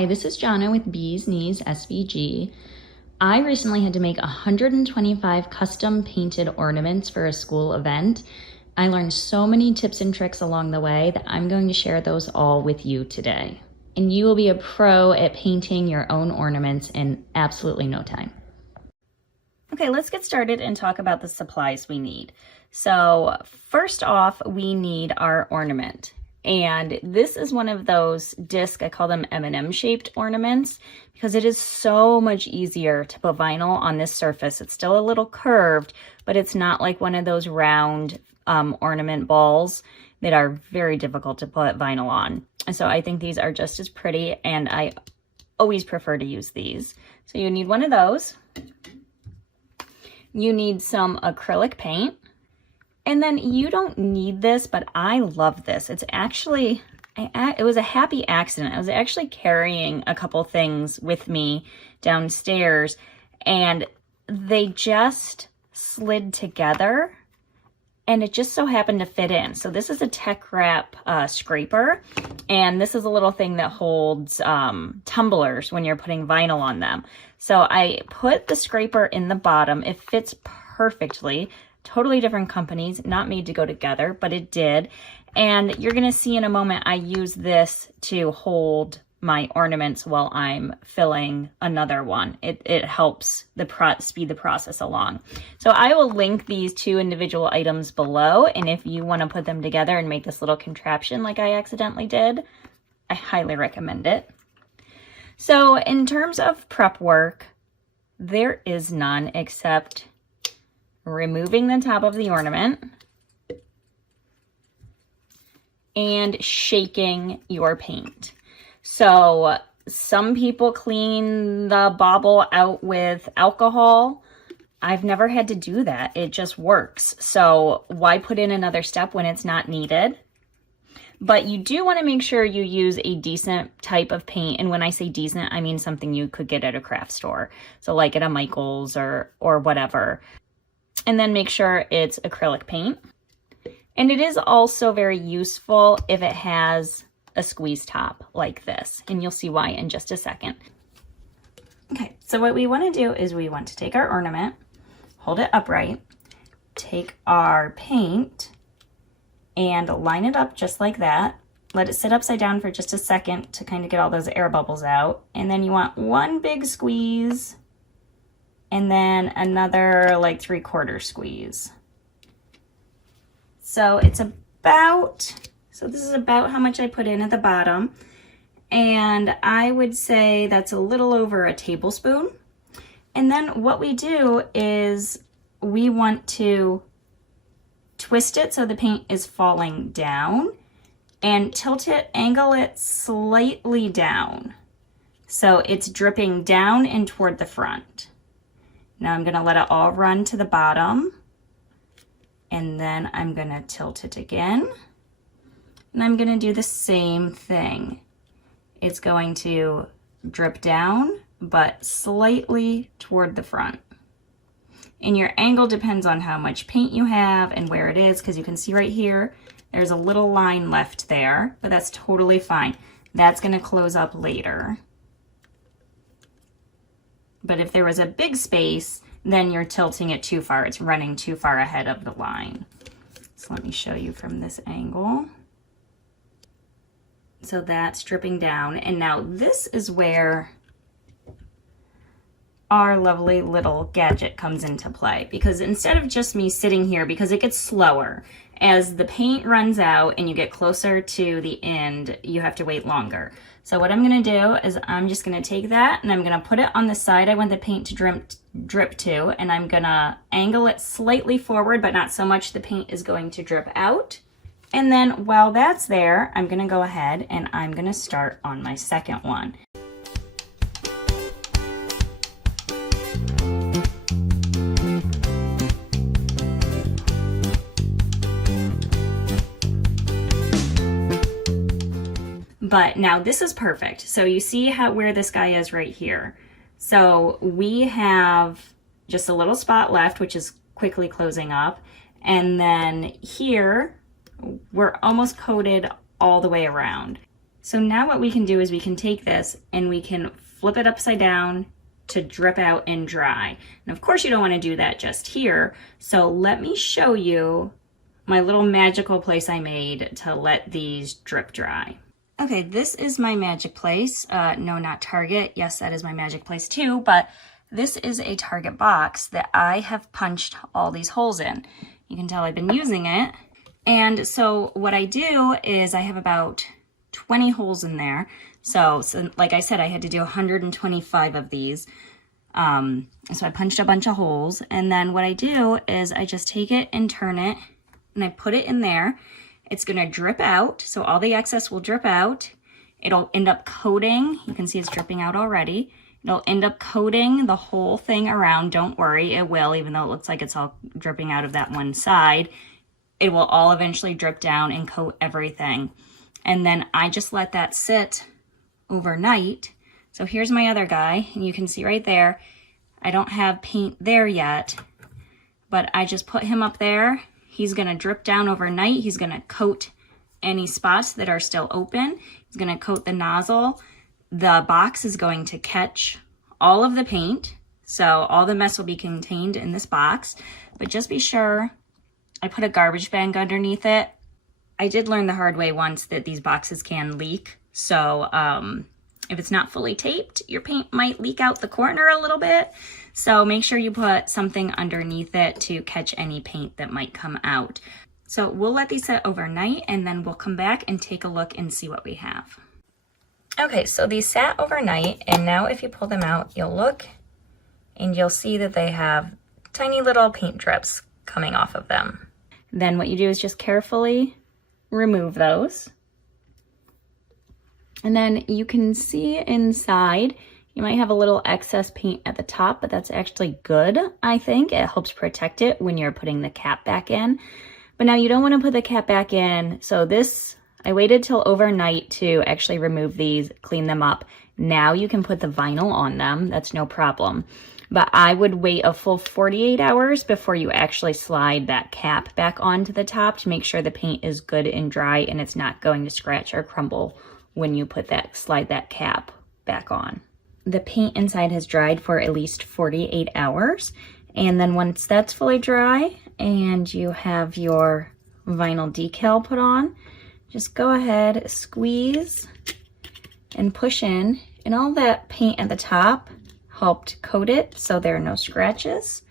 Hi, this is Jonna with Bees Knees SVG. I recently had to make 125 custom painted ornaments for a school event. I learned so many tips and tricks along the way that I'm going to share those all with you today. And you will be a pro at painting your own ornaments in absolutely no time. Okay, let's get started and talk about the supplies we need. So first off, we need our ornament. And this is one of those disc, I call them M&M shaped ornaments, because it is so much easier to put vinyl on this surface. It's still a little curved, but it's not like one of those round ornament balls that are very difficult to put vinyl on. And so I think these are just as pretty, and I always prefer to use these. So you need one of those. You need some acrylic paint. And then you don't need this, but I love this. It's actually, it was a happy accident. I was actually carrying a couple things with me downstairs and they just slid together and it just so happened to fit in. So this is a Tech Wrap scraper, and this is a little thing that holds tumblers when you're putting vinyl on them. So I put the scraper in the bottom. It fits perfectly. Totally different companies, not made to go together, but it did. And you're gonna see in a moment, I use this to hold my ornaments while I'm filling another one. It helps speed the process along. So I will link these two individual items below, and if you wanna put them together and make this little contraption like I accidentally did, I highly recommend it. So in terms of prep work, there is none except removing the top of the ornament and shaking your paint. So some people clean the bauble out with alcohol. I've never had to do that. It just works. So why put in another step when it's not needed? But you do want to make sure you use a decent type of paint. And when I say decent, I mean something you could get at a craft store. So like at a Michael's or whatever. And then make sure it's acrylic paint. And it is also very useful if it has a squeeze top like this. And you'll see why in just a second. Okay, so what we want to do is we want to take our ornament, hold it upright, take our paint, and line it up just like that. Let it sit upside down for just a second to kind of get all those air bubbles out. And then you want one big squeeze, and then another like 3/4 squeeze. So it's about, so this is about how much I put in at the bottom. And I would say that's a little over a tablespoon. And then what we do is we want to twist it so the paint is falling down and tilt it, angle it slightly down. So it's dripping down and toward the front. Now I'm gonna let it all run to the bottom, and then I'm gonna tilt it again. And I'm gonna do the same thing. It's going to drip down, but slightly toward the front. And your angle depends on how much paint you have and where it is, because you can see right here, there's a little line left there, but that's totally fine. That's gonna close up later. But if there was a big space, then you're tilting it too far. It's running too far ahead of the line. So let me show you from this angle. So that's dripping down. And now this is where our lovely little gadget comes into play, because instead of just me sitting here, because it gets slower, as the paint runs out and you get closer to the end, you have to wait longer. So what I'm gonna do is I'm just gonna take that and I'm gonna put it on the side I want the paint to drip to, and I'm gonna angle it slightly forward, but not so much the paint is going to drip out. And then while that's there, I'm gonna go ahead and I'm gonna start on my second one. But now this is perfect. So you see where this guy is right here. So we have just a little spot left, which is quickly closing up. And then here, we're almost coated all the way around. So now what we can do is we can take this and we can flip it upside down to drip out and dry. And of course you don't want to do that just here. So let me show you my little magical place I made to let these drip dry. Okay, this is my magic place. No, not Target. Yes, that is my magic place too, but this is a Target box that I have punched all these holes in. You can tell I've been using it. And so what I do is I have about 20 holes in there. So like I said, I had to do 125 of these. So I punched a bunch of holes. And then what I do is I just take it and turn it and I put it in there. It's gonna drip out. So all the excess will drip out. It'll end up coating. You can see it's dripping out already. It'll end up coating the whole thing around. Don't worry, it will, even though it looks like it's all dripping out of that one side. It will all eventually drip down and coat everything. And then I just let that sit overnight. So here's my other guy, and you can see right there, I don't have paint there yet, but I just put him up there. He's gonna drip down overnight. He's gonna coat any spots that are still open. He's gonna coat the nozzle. The box is going to catch all of the paint. So all the mess will be contained in this box, but just be sure I put a garbage bag underneath it. I did learn the hard way once that these boxes can leak. So if it's not fully taped, your paint might leak out the corner a little bit. So make sure you put something underneath it to catch any paint that might come out. So we'll let these sit overnight and then we'll come back and take a look and see what we have. Okay, so these sat overnight, and now if you pull them out, you'll look and you'll see that they have tiny little paint drips coming off of them. Then what you do is just carefully remove those. And then you can see inside, you might have a little excess paint at the top, but that's actually good, I think. It helps protect it when you're putting the cap back in. But now you don't want to put the cap back in. So this, I waited till overnight to actually remove these, clean them up. Now you can put the vinyl on them. That's no problem. But I would wait a full 48 hours before you actually slide that cap back onto the top to make sure the paint is good and dry and it's not going to scratch or crumble when you slide that cap back on. The paint inside has dried for at least 48 hours. And then once that's fully dry and you have your vinyl decal put on, just go ahead, squeeze and push in, and all that paint at the top helped coat it so there are no scratches.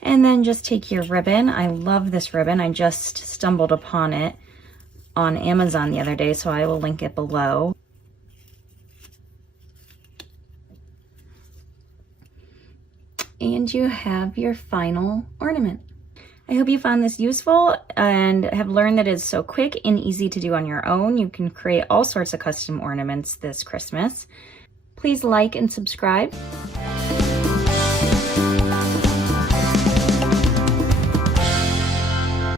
And then just take your ribbon. I love this ribbon. I just stumbled upon it on Amazon the other day, so I will link it below. And you have your final ornament. I hope you found this useful and have learned that it's so quick and easy to do on your own. You can create all sorts of custom ornaments this Christmas. Please like and subscribe.